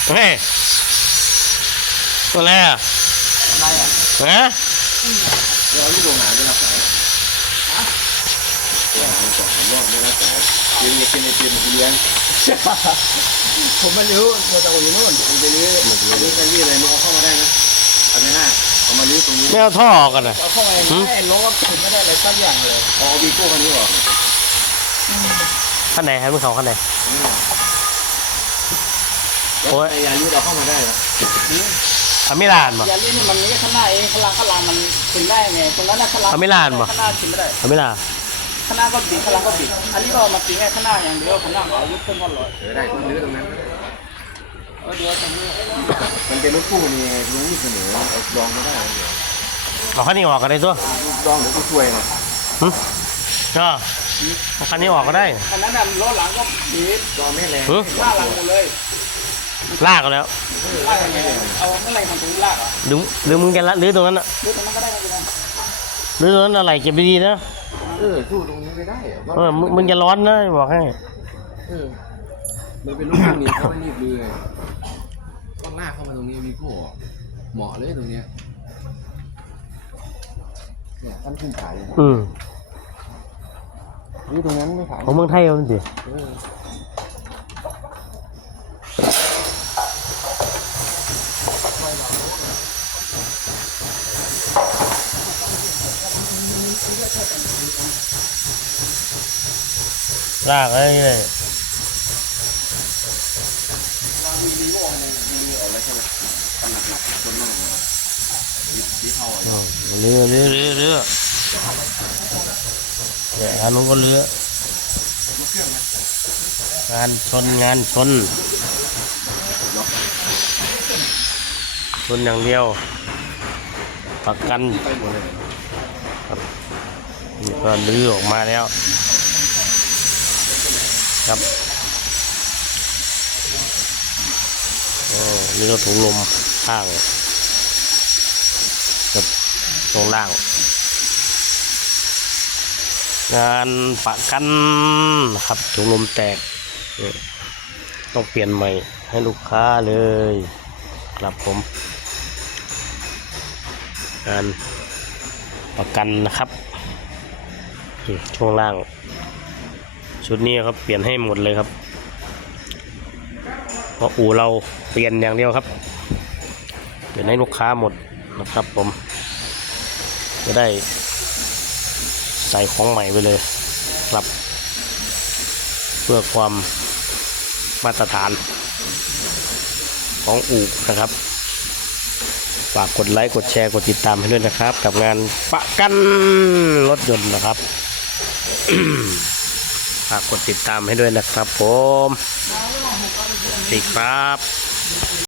เฮ้ยตัวอะไรอ่ะอะไรอ่ะฮะเดี๋ยวลูกโรงงานจะรับสายอาหารสองสามรอบไม่รับสายเลี้ยงกินในเตียงเลี้ยงผมไม่รู้เราจะอยู่นู่นผมไปลื้อลื้อกันยี่อะไรมึงเอาเข้ามาได้นะเอาไม่น่าเอามาลื้อตรงนี้ไม่เอาท่อออกกันนะเอาเข้ามาไม่ได้ล้อถึงไม่ได้อะไรสักอย่างเลยเอาวีโก้คันนี้ออกขั้นไหนให้มึงเขาขั้นไหนโอ้ยยาลื้อเราเข้ามาได้เหรอทำไม่ลานบ่ยาลิ้นมันไม่ใช่ข้างหน้าเองข้างล่างมันขึ้นได้ไงตรงนั้นนะข้างล่างทำไม่ลานบ่ข้างหน้าขึ้นไม่ได้ทำไม่ลานข้างหน้าก็บิดข้างล่างก็บิดอันนี้ก็มาตีแค่ข้างหน้าอย่างเดียวข้างหน้าเอายุบขึ้นก็ลอยได้ต้องลื้อตรงนั้นเดี๋ยวตรงนี้มันเป็นรถคู่นี่ลุงนี่เสนอเอาลองไม่ได้เลยเอาขั้นนี้ออกกันได้ตัวลองเดี๋ยวกูช่วยนะก็เอาขั้นนี้ออกก็ได้อันนั้นน่ะล้อหลังก็บิดลองไม่แรงหน้าหลังหมดเลยลากกันแล้วลากยังไงเอาเมื่อไรทำตรงนี้ลากอ่ะหรือมึงจะละหรือตรงนั้นอ่ะหรือตรงนั้นก็ได้ไม่เป็นไรหรือตรงนั้นอะไรเก็บดีๆนะสู้ตรงนี้ไม่ได้มึงจะร้อนนะบอกให้มันเป็นลูกนี้เขาไม่รีบเลยต้องลากเข้ามาตรงนี้มีพวกเหมาะเลยตรงเนี้ยเนี่ยท่านขึ้นขายนี่ตรงนั้นไม่ขายของเมืองไทยมันสิลากอะไรเลยมีออกแล้วใช่ไหมตำหนักหนักคนมากเลยสีเทาอ่ะเรือเดี๋ยวอันนู้นก็เรืองานชนอย่างเดียวประกันไปหมดเลยนี่ก็ลื้อออกมาแล้วครับนี่ก็ถุงลมข้างกับตรงล่างงานประกันครับถุงลมแตกต้องเปลี่ยนใหม่ให้ลูกค้าเลยครับผมงานประกันนะครับช่วงล่างชุดนี้ครับเปลี่ยนให้หมดเลยครับเพราะอู่เราเปลี่ยนอย่างเดียวครับเปลี่ยนให้ลูกค้าหมดนะครับผมจะได้ใส่ของใหม่ไปเลยครับเพื่อความมาตรฐานของอู่นะครับฝากกดไลค์กดแชร์กดติดตามให้ด้วยนะครับกับงานประกันรถยนต์นะครับ ฝากกดติดตามให้ด้วยนะครับผมสวัสดีครับ